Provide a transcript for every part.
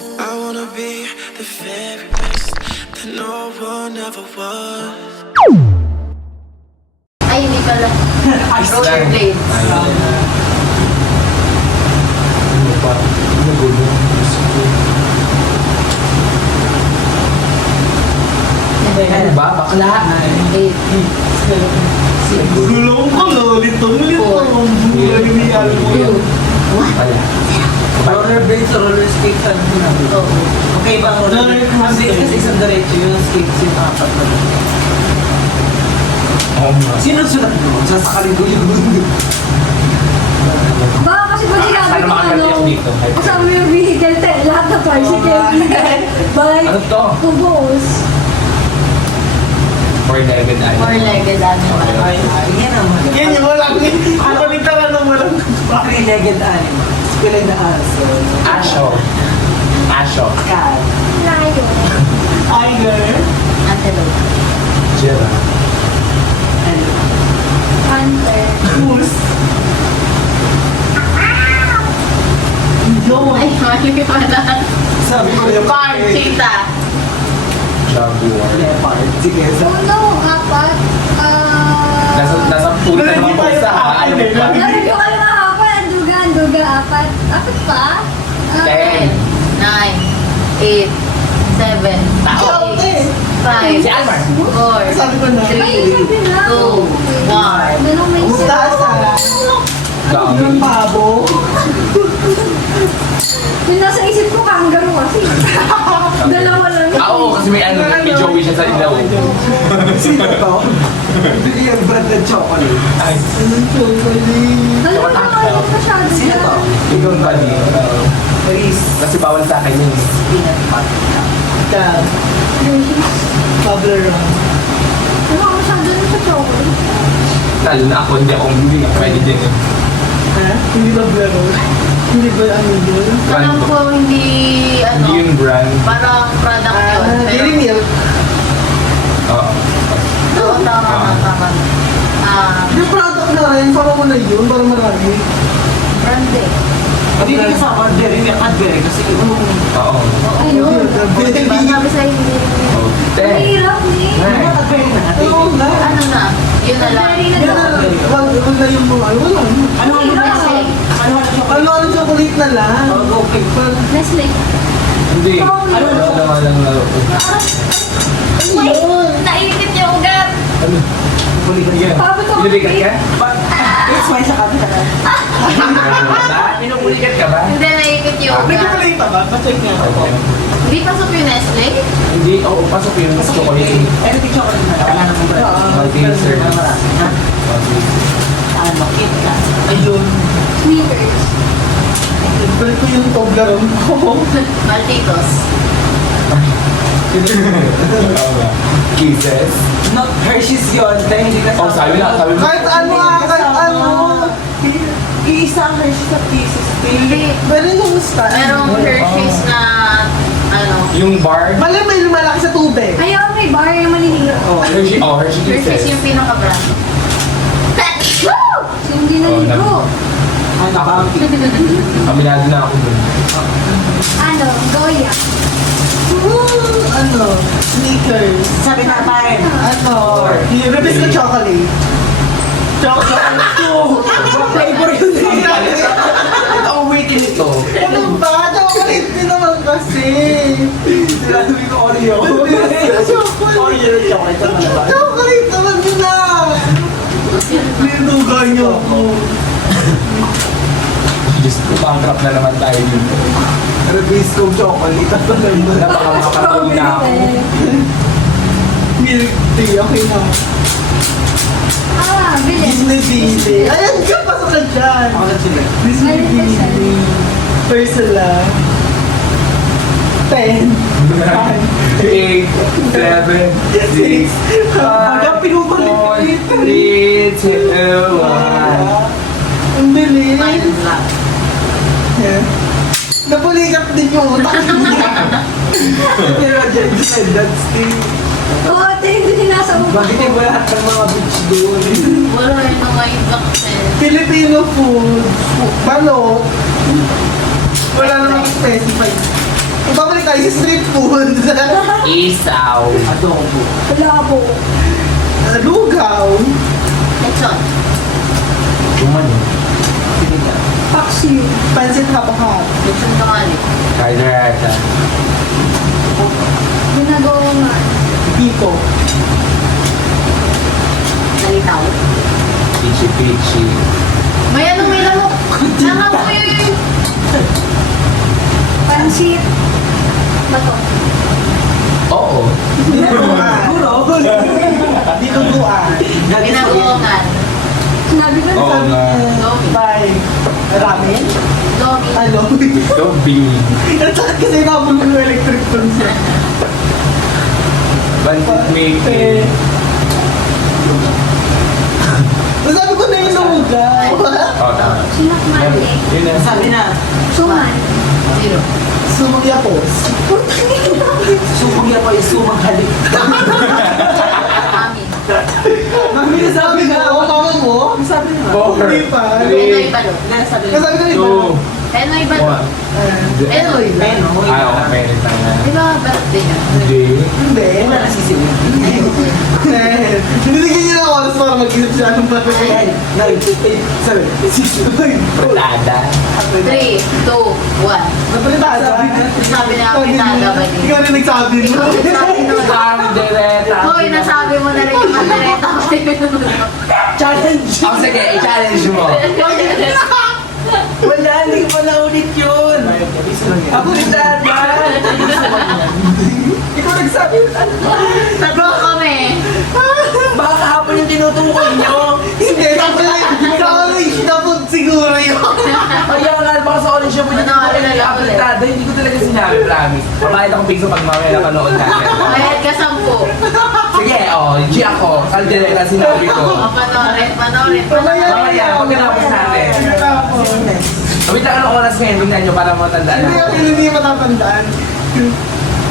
I wanna be the very best that no one ever was. Ay, hindi pala. Rollerblade. Ano pa? Nagulo. Ano ba? Bakla? 8. Gulong ko, no? Litong-litong. Buhay ni Almo. Wala. Rollerblades sa roller skates ano sinabi? Oo. Okay ba ang rollerblades? Ang blades kasi isang diretso yun, ang skates yung apat na. Oo nga. Sinunod-sunod mo? Sasakalin ko yung mundo. Baka kasi pag sinabi Sana ko makaganda ano, ako dito. kasama mo yung vehicle, lahat na bicycle, bike, Ano to? kubos. Four-legged animal. Four-legged animal. Ay, yan naman. Yan yung walang, kapalitan ka ng walang. Three-legged animal. Spelling the answer. Asho. Asho. Cat. Layo. Tiger. Antelope. Giraffe. Hunter. Goose. Yun. Ay, mali pala. Sabi ko yung Car, cheetah. Jaguar. leopard. Sige, sa... Uno, apat, Nasa puto Wala, ng hindi mga tayo pusa. nakakain eh. Ano ba? Nalagyo kayo ng apat, anduga, apat. Apat pa? 10. 9, 8, 7, Tao. 5, Si Almar. 4, Sabi ko na. 3, Ay, sabi na. 2, 1. Ganun may Mustasa. Dami. Yung pabo. Yung nasa isip ko, kangaroo kasi. Dalawa lang. Oo, kasi may ano, may Joey siya sa ilaw. Sino to? Hindi yung brand ng chocolate. Ay, Anong chocolate? Alam mo na ako masyado. Sino to? ikaw ba di? Reese. Kasi bawal sa akin yun. Peanut butter. Cat. Toblerone. Ano ako masyado na sa chocolate? Lalo na ako, hindi ako hindi pwede din. Ha? Hindi Toblerone? Hindi ba ano yun? Alam ko hindi, ano, Hindi yung brand. parang product yun. Dairy Milk. Oo. Oo, tama. Yung product na rin, parang mo na yun, parang marami. Brand eh. Hindi ka sa Cadbury, may Cadbury kasi yung... Oo. Ayun. Diba, sabi sa hindi. Oh, 10. Mahirap ni. May Cadbury na natin. Oo nga. Ano na? Yun na lang. Very na Yan daw. na, wag na yung mga, wala. Ano ang Nestle. Ano chocolate na lang. Okay. Nestle. Hindi. Ano lang laro ko? Ayun. Nainit yung ugat. Ano? Sige. Paano to? Pinulikat ka? It's my sa kabila. Pinulikat ka ba? Hindi, naipit yung ugat. Nag-chocolate pa ba? Pa-check niya ako. Hindi pasok yung Nestle? Hindi. Oo, pasok yun. Chocolate. Anything chocolate na lang. Wala namang brand. Multi-serve. Ha? Ano? Kit ka. Ayun. Sneakers. Siyempre ko yung Toblerone ko. Maltitos. Kisses. Not Hershey's yun. Dahil hindi na Oh, sabi na. Sabi mo. Kahit ano kahit ano. Iisa ang Hershey's sa pieces. Hindi. Pero yung star. Merong Hershey's na, ano, Yung bar. Malam may lumalaki sa tubig. Ayaw, may bar yung maliliit. Oh, Hershey. Oh, Hershey Hershey's Kisses. yung pinaka-brand. So, hindi naligo. Ano ba? Aminado na ako dun. Ano, Goya. Ano? Sneakers. Sabi na tayo. Ano? Yung ribis na chocolate. Chocolate ko. Flavor yun eh. Oh, wait ito. Ano ba? Chocolate din naman kasi. Sinasabi ko Oreo. Chocolate. Oreo chocolate naman ba? Chocolate naman yun na. Linugan niyo ako. Diyos ko, bankrupt na naman tayo dito. Ribisco chocolate. Napakamakaraw na ako. Milk tea. Okay na. Bilis. Disney Disney. Ayan ka, pasok ka dyan. Ako na sila. Disney Maliit ka Disney. Persala. 10. 8, 7, 6, 5, Hanggang pinukulit. 4, 3, 2, 1. Ang bilis. Mind block. Yeah. Napulikat din yung utak niya. Pero dyan, that's the... Oo, hindi din nasa ulo. Bakit yung lahat ng mga beach doon? Wala rin ng mind block eh. Filipino food. Balot. Wala namang specified. tayo sa street food. Isaw. Adobo. Labo. Lugaw. Lechon. Tuman eh. Sinigang. Paksiw. Pansit haba-haba. Lechon tangali. Kaldereta. Ginagawangan. Pico. Nalitaw. Pichi-pichi. May ano, may lamok. Nangamoy. Pansit. Bato. Oo. Dinuguan. Dinuguan. Ginagawangan. Sinabi ko na Oo sabi. nga. Lomi. Bye. Ramen? Lomi. Ano? Dobi. At saka kasi nabulong yung electric tools. Bandit making. Sabi ko na yung lugaw. Oo, tama. Sinakmali. Yun na. Sabi na, Suman. Zero. Sumagyapos. sumag yan po yung sumag halik. Amin. Mami, sabi na, o tama mo? Sabi na. 4, Hindi pa. Penoy balot. Hindi, sabi na. Sabi ko na 2, iba. Penoy balot. 1. Penoy. Pero, Ah, oo, meron na nga. Di ba balot din yan? Hindi. Hindi. wala na sisinig. Binigyan niya ng oras para mag-isip siya ng bagay. 9, 8, 7, 6. Fritada. 3, 2, 1. Napalitada. Sabi na ako fritada ba din? Ikaw rin nagsabi mo. Sabi mo na. Kaldereta. Hoy, nasabi mo na rin yung matereta ko. Challenge. Oh, sige, i-challenge mo. Wala, hindi ko na ulit yun. Ako rin dapat. Ikaw nagsabi yun. Ano ba? Tatlo kami. Baka kahapon yung tinutukoy nyo. Hindi, college na po siguro yun. Kaya nga, baka sa orange siya po yung Ano, tinutukoy ano, yung aplitada. Hindi ko talaga sinabi, promise. Babayad akong piso pag mamaya napanood natin. Bayad ka 10. Sige, oh, G ako. Kaldereta sinabi ko. Panorin. Mamaya, pagkatapos natin. Wait lang, anong oras ngayon? Tingnan nyo para matandaan Hindi natin. ako hindi matatandaan.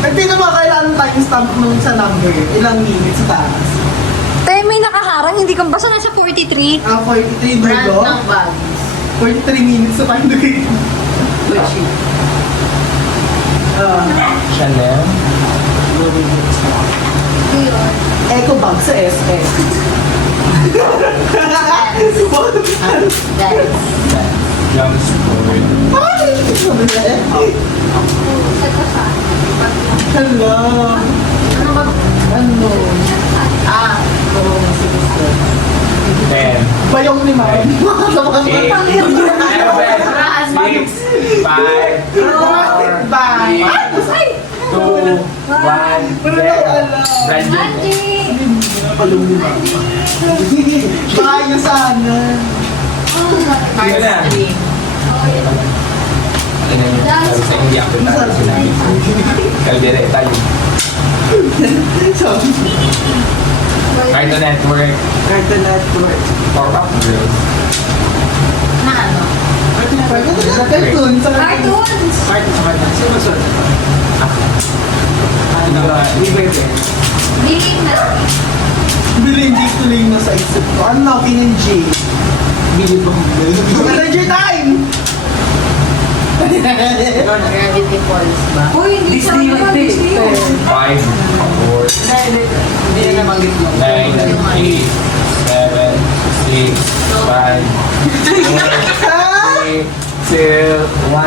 Hindi naman kailangan timestamp nung sa number. Ilang minutes sa taas. Tayo may nakaharang, hindi kang basta nasa 43. 43 Brand dulo. ng bag. 43 minutes sa time dulo. Gucci. Chanel. Yun. Eco bag sa SS. Dance. Jumpsport. Ito sa. Hello. Ano ba? Ano? Ah. Oo, sige. 10. Bayong ni ma'am. 8. 7. 6. 5. 4. Bye. 2. 1. Brandon. Angie! Bye na sana. Sige na. Heartstring. Tingnan nyo. Sabi sa hindi ako tayo sinabi. Kaldereta yun. Sabi. Cartoon Network. Cartoon Network. Powerpuff Girls. Na ano? Cartoon. Cartoons! Cartoon sa cartoon. Sino magsulat? Ano ba? Liberty. Biling na. Bilhin di tuloy na sa isip ko. Ano? Pinanji. Billy Bong. Manager time! Gravity Falls ba? Uy, hindi Disney siya yun, naman, Disney yun. 5. 4. Hindi na nabanggit mo. 9, 8, 7, 6, 5, 4, 3, 2, 1.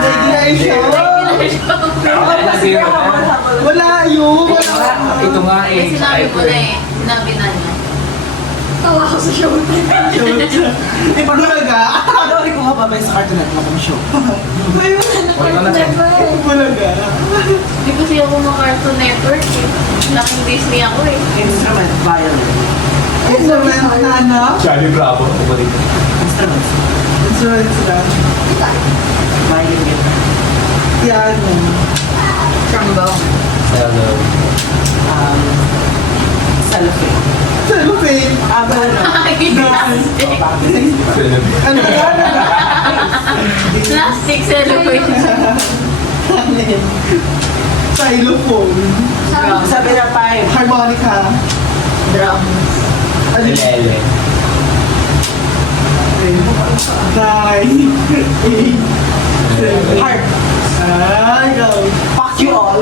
Wala yun. Ito nga eh. Kasi sinabi mo na eh. Sinabi na niya. Tawa ko sa show. Eh, bulaga. Ano ko nga pa ba sa Cartoon Network ang show? Wala na siya. Bulaga. Hindi kasi ako mga-Cartoon Network eh. Laking Disney ako eh. Instrument, violin. Instrument na ano? Charlie Bravo. Ako ba dito? Instruments. Instrument sila. Violin, guitar. Piano. Trombone. Hello. Cellophane. Cellophane. Ano? Ano yan? Plastic cellophane. Xylophone. Sabi na 5. Harmonica. Drums. Ano yun? Lele. 9, 8, 7. Heart. Ay, go. Fuck you all.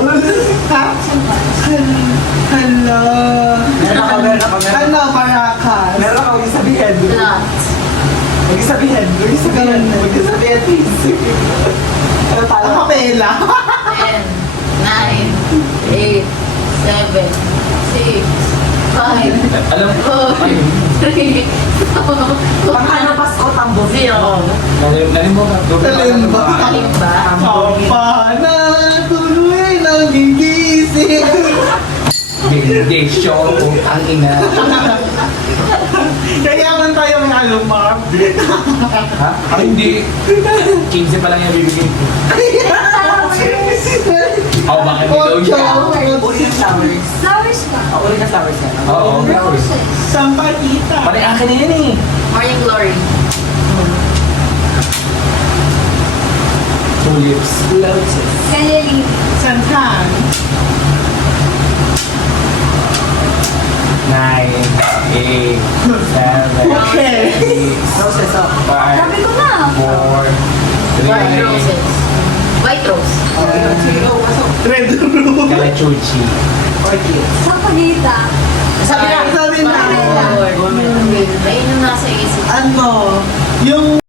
number sa ganun na. Magkasabi at least. Ano Ang tala? kapela. 10, 9, 8, 7, 6, 5, Alam ko. 4, 3, 2, Ang ano Pasko, tambo. 0. Nalimutan. Talimba. Kalimba. Kapana, tuloy ng gigising. Show ang ina. Kayaman tayo ng ano, Mark. Ha? Ay, hindi. 15 pa lang yung bibigyan ko. Oh, bakit ikaw niya? Uri ng flowers. Flowers ba? Uri ng flowers yan. Oo. Roses. Sampagita. Pati akin na yan eh. Morning glory. Tulips. Roses. Galileo. Santan. 9, 8, 7, Okay. 6, Roses, oh. 5, Sabi ko na. 4, White 3, roses. White rose. Sige, pasok. Red room. Kalachuchi. Orchid. Sa pagita. Sabi na. Sabi na. Ayun yung nasa isip. Ano, yung